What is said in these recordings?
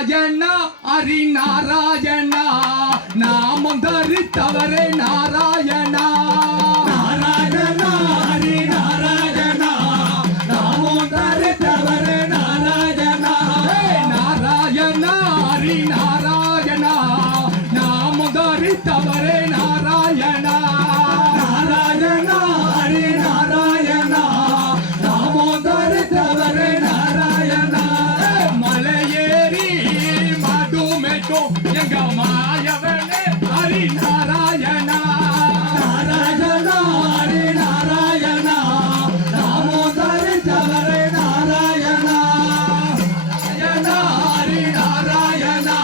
நாராயணா ஹரி நாராயணா நாமம் தரித்தவரே நாராயணா நாராயணா ஹரி நாராயணா நாமம் தரித்தவரே நாராயணா நாராயணா ஹரி நாராயணா நாமம் தரித்தவரே நாராயணா நாராயணா ஹரி நாராயணா நாமம் தரித்தவரே நாராயணா மலையேறி மதுமெட்டும் எங்க மாயவனே ஹரி நாராயணா நாராயணா ஹரி நாராயணா நாமம் தரித்தவரே நாராயணா நாராயணா ஹரி நாராயணா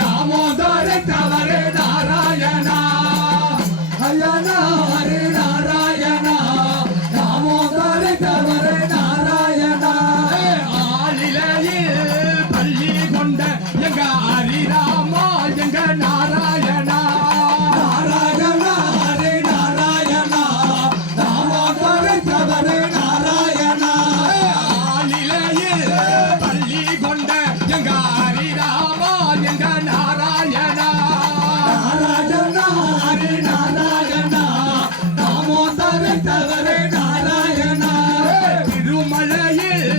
நாமம் தரித்தவரே நாராயணா நாராயணா ஹரி நாராயணா நாமம் தரித்தவரே நாராயணா ஆளிலையில் பள்ளி கொண்ட எங்க ஹரிராமா எங்க நாராயணா நாராயணா ஹரி நாராயணா நாமம் தரித்தவரே நாராயணா ஆளிலையில் பள்ளி கொண்ட எங்க ஹரிராமா எங்க நாராயணா நாராயணா ஹரி நாராயணா நாமம் தரித்தவரே நாராயணா திருமலையில்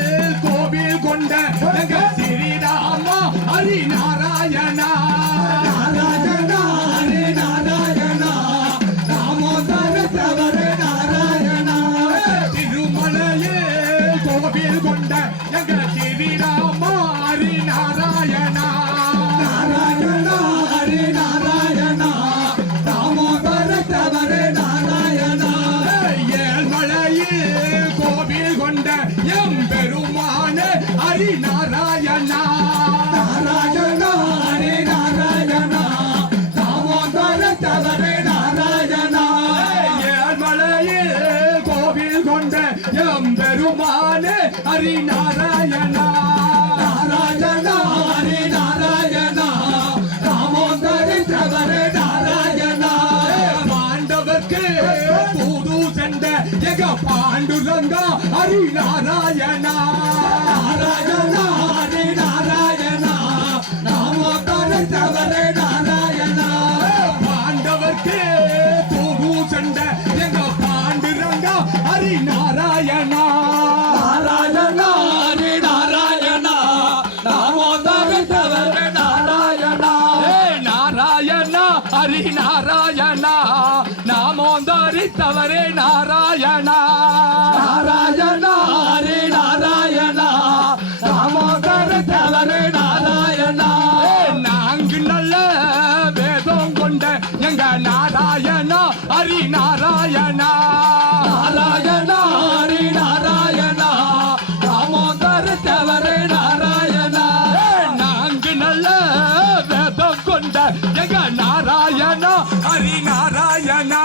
கோவில் கொண்ட எங்க ஸ்ரீராமா ஹரி நாராயணா நாராயணா ஹரி நாராயணா நாமம் தரித்தவரே நாராயணா திருமலையில் கோவில் கொண்ட எங்க ஸ்ரீராமா ஹரி நாராயணா நாராயணா ஹரி நாராயணா நாமம் தரித்தவரே நாராயணா ஏழ்மலையில் கோவில் கொண்ட எம் பெருமான ஹரி நாராயணா நாராயணா ஹரி நாராயணா நாமம் தரித்தவரே நாராயணா ஏழ்மலையில் கோவில் கொண்ட எம் பெருமான ஹரி நாராயணா நாராயணா ஹரி நாராயணா நாமம் தரித்தவரே நாராயணா பாண்டவர்க்கு தூது சென்ற எங்க பாண்டுரங்கா ஹரி நாராயணா நாராயணா ஹரி நாராயணா நாமம் தரித்தவரே நாராயணா பாண்டவர்க்கு தூது சென்ற எங்க பாண்டுரங்கா ஹரி நாராயணா நாராயணா ஹரி நாராயணா நாமம் தரித்தவரே நாராயணா நாராயணா ஹரி நாராயணா நாமம் தரித்தவரே நாராயணா நாராயணா ஹரி நாராயணா நாமம் தரித்தவரே நாராயணா நான்கு நல்ல வேதம் கொண்ட எங்க நாராயணா ஹரி நாராயணா நாராயணா ஹரி நாராயணா நாமம் தரித்தவரே நாராயணா நான்கு நல்ல வேதம் கொண்ட எங்க நாராயணா ஹரி நாராயணா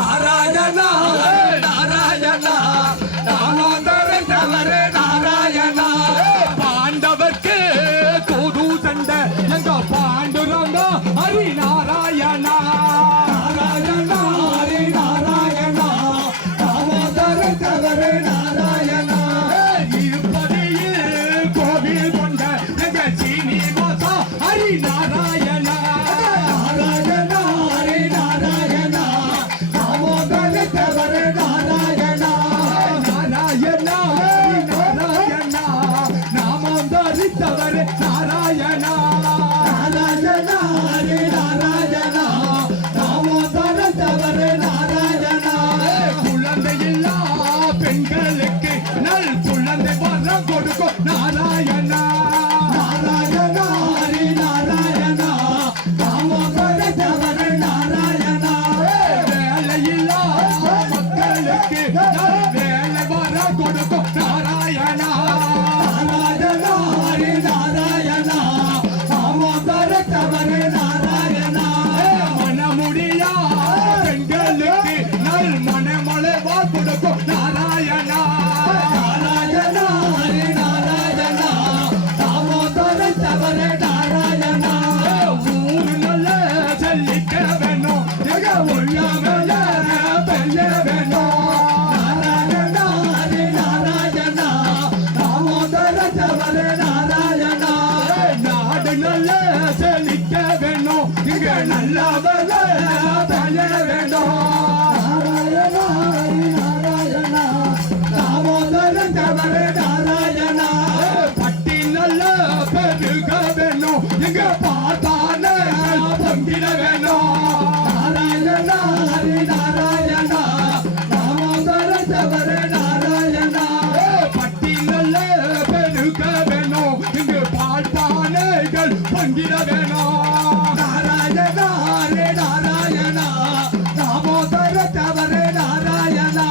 நாராயணா ஹரி நாராயணா நாமம் தரித்தவரே நாராயணா பாண்டவர்க்கு தூது சென்ற எங்க பாண்டுரங்கா ஹரி நாராயணா நாராயணா ஹரி நாராயணா நாமம் தரித்தவரே பெயர வேண்டும் நாராயணா ஹரி நாராயணா தாமோதரன் தவறு நாராயணா பட்டி நல்ல பெருக வேணும் எங்க பார்த்தாலே பொங்கிட வேணும் நாராயணா ஹரி நாராயணா தாமோதரன் தவறு நாராயணா பட்டி நல்ல பெருக வேணும் இங்கு பார்த்தாலேகள் பொங்கிட வேணும் நாராயணா ஹரி நாராயணா தாமோதரன் தவறு நாராயணா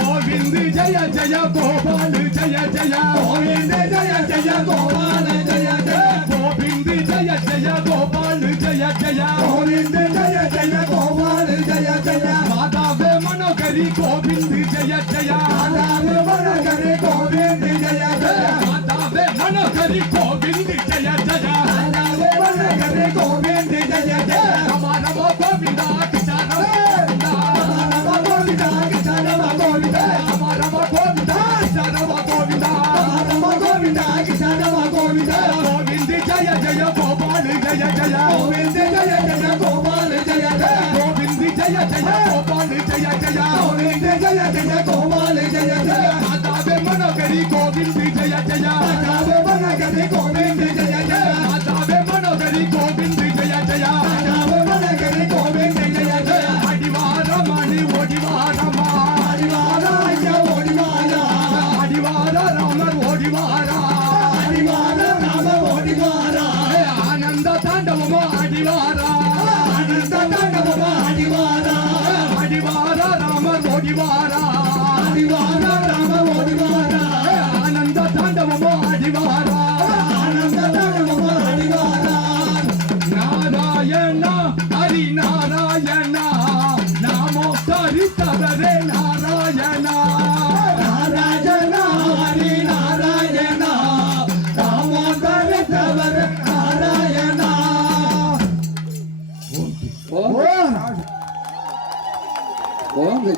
கோவிந்த் ஜெய ஜெய கோபால் ஜெய ஜெய கோவிந்த ஜெய ஜெய கோபால ஜெய ஜெய கோவிந்த் ஜெய ஜெய கோபால் ஜெய ஜெய கோவிந்த ஜெய ஜெய கோபால ஜெய ஜெய மாதாவே மனோகரி கோவிந்த் ஜெய ஜெய ராதாவே வனகரே கோவிந்த ஜெய ஜெய மாதாவே மனோகரி கோவிந்த் ஜெய ஜெய ராதாவே வனகரே கோவிந்த ஜெய ஜெய ரம ரம கோவிந்தா கிருஷ்ண ரம கோவிந்தா கிருஷ்ண கோவிந்தா ரம ரம கோவிந்தா கிருஷ்ண ரம கோவிந்தா கோவிந்தா கிருஷ்ண கோவிந்தா கோவிந்த் ஜெய ஜெய கோபால் ஜெய ஜெய கோவிந்த ஜெய ஜெய கோபால ஜெய ஜெய கோவிந்த் ஜெய ஜெய கோபால் ஜெய ஜெய கோவிந்த ஜெய ஜெய கோபால ஜெய ஜெய மாதாவே மனோகரி கோவிந்த் ஜெய ஜெய ராதாவே வனகரே கோவிந்த ஜெய ஜெய மாதாவே மனோகரி கோவிந்த் ஜெய ஜெய ராதாவே வனகரே கோவிந்த ஜெய ஜெய அடிவாரமணி ஓடிவாரமா அடிவாராய ஓடிவாரா அடிவார ராமர் ஓடிவாரா அடிவார ராம ஓடிவாரா ஆனந்த தாண்டவமோ அடிவாரா ஆனந்த தாண்டவமா அடிவாரா அடிவார ராமர் ஓடிவாரா அடிவார ராம ஓடிவாரா ஆனந்த தாண்டவமோ அடிவாரா ஆனந்த தாண்டவமா அடிவாரா நாராயணா ஹரி நாராயணா நாமோ தரித்தவரே நாராயணா நாராயணா ஹரி நாராயணா தாமோதர தவர நாராயணா ஓம்